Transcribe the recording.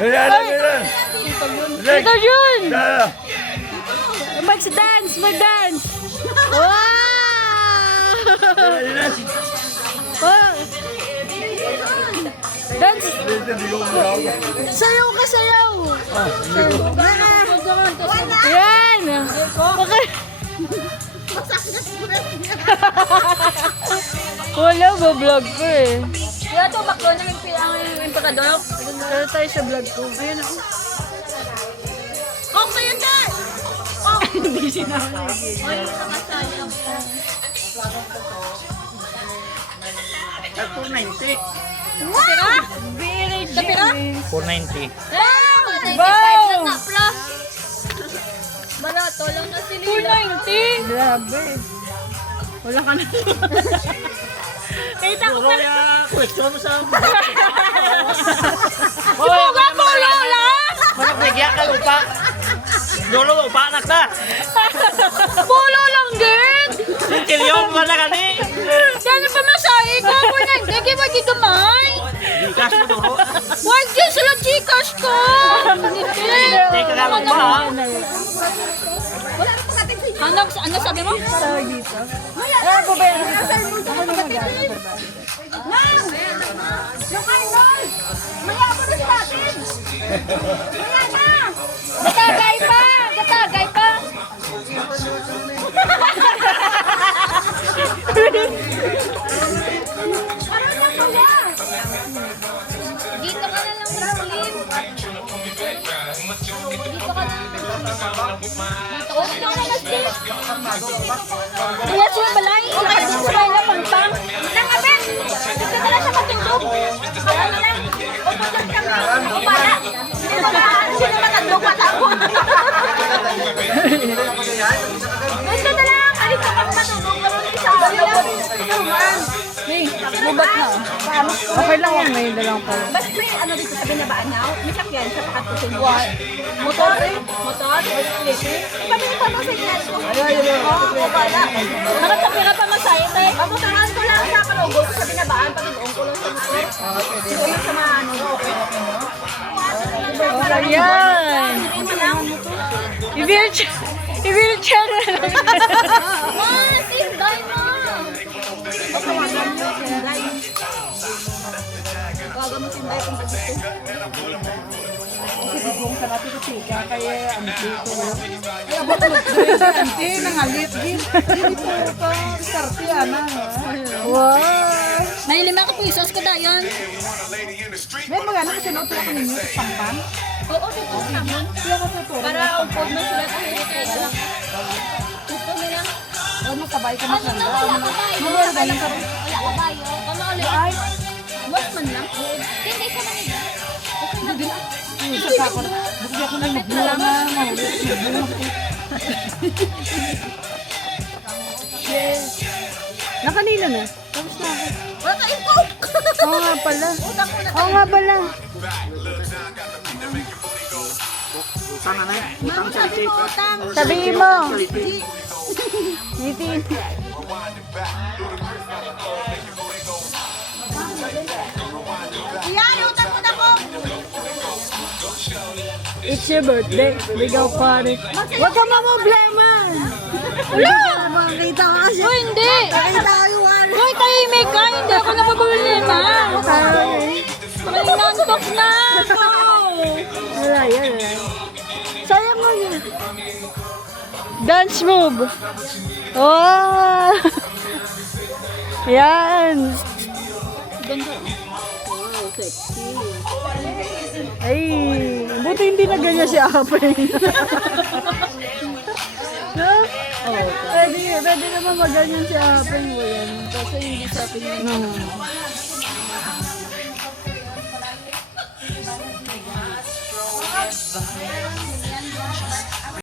Ito yun! Mag-dance! Mag-dance! Wow! Oh. Dance! Sayaw ka, sayaw! Yan! Okay. Wala ba vlog ko eh. Kaya ito, baklo na yung impakador. Pero tayo sa vlog ko. Ayun ako. Kung sa'yo dyan! Hindi sinama. Ay, nakasayang. 490. Kapira? Kapira? 490. Wow! 95 Wow! na plus. Barato lang na si Lila. 490? Grabe. Wala ka na. Kita ko Puro pa. ya question mo sa Buga mo, Lola! Manok nagya ka lupa. Lolo upa anak na. Pulo lang din! Sintilyong ka na kani. Yan pa masahe ko. 490. Di ba di gamay? Bigas mo duro. Huwag dyan sila Gcash ko! Teka ka lupa ha. Ano sabi mo? Tawag dito. Ah, babayan ko. Ako na mag-ano. Ma'am! Yung Arnold! Maya mo na sa atin! Maya na! Gatagay pa! Gatagay pa! Ano na pala? Dito ka na lang, Raulin. Dito ka na. Oh, dito ka na, Steve. Kaya siya balay. Okay, dito sa bahay na pangpang. Nangabe! Dito ka na siya matindog. Kaya na lang. O, pagkat kami. O, para. Sino matandog matapon? Gusto na lang. Alit ka pag matundog. Naman isa. Hey, bubat na. Paano? Okay lang yan. May dalang pa. Bas pre, ano dito sa binabaanaw? May sakyan sa pakatusin mo. Motor? Motor? Electric? Paano yung pamasignan ko? Oo, wala. Nakatabi ka pa masaya, te. Pamutangan ko lang sa kalugol ko sa binabaan. Pag-idoong ko lang sa motor. Siguro yung sa mga ano. Ayan. I-wheelchair. I-wheelchair na lang. Ma, sinday mo. Baga mo sinday kung dito. Sigugong sa natin kasi kaya ang dito. Ay, abot mo. Hindi, nangalit. Hindi po ito. Starte yan. Wow. May 5 pesos ka dayon. May mga ano kasi nauto ako ninyo sa pampan. Oo, dito sa naman. Kaya ko sa turo. Para upod mo sila kaya. Ito nila. Huwag masabay ka Ano mas na wala ka ba? Wala galing ka. Wala ka ba yun? Kama ulit. Ay, Mas man lang. Hindi ka na nila. sa kapon. Bukti ako na nagbuha na. Yes. Nakanina na. Tapos na ako. Wala ka info. Oo nga pala. Utang ko na. Oo nga pala. Utang na na. Utang sa Sabi mo utang. Sabihin mo. Niti. Yan, utang mo na ko. It's your birthday. Ligaw party. Huwag ka problema. Wala. Makakita ka kasi. Uy, hindi. Nakita ko yung ano. Uy, tahimik ka. Hindi ako napabalina. Malinantok na ako. Wala yan. Sayang mo yun. Dance move. Oh. Yan. Ganda. Wow, sexy. Ay, buti hindi na ganyan si Apeng. No? Oh, pwede naman maganyan si Apeng mo yan. Kasi hindi sa atin yun. No.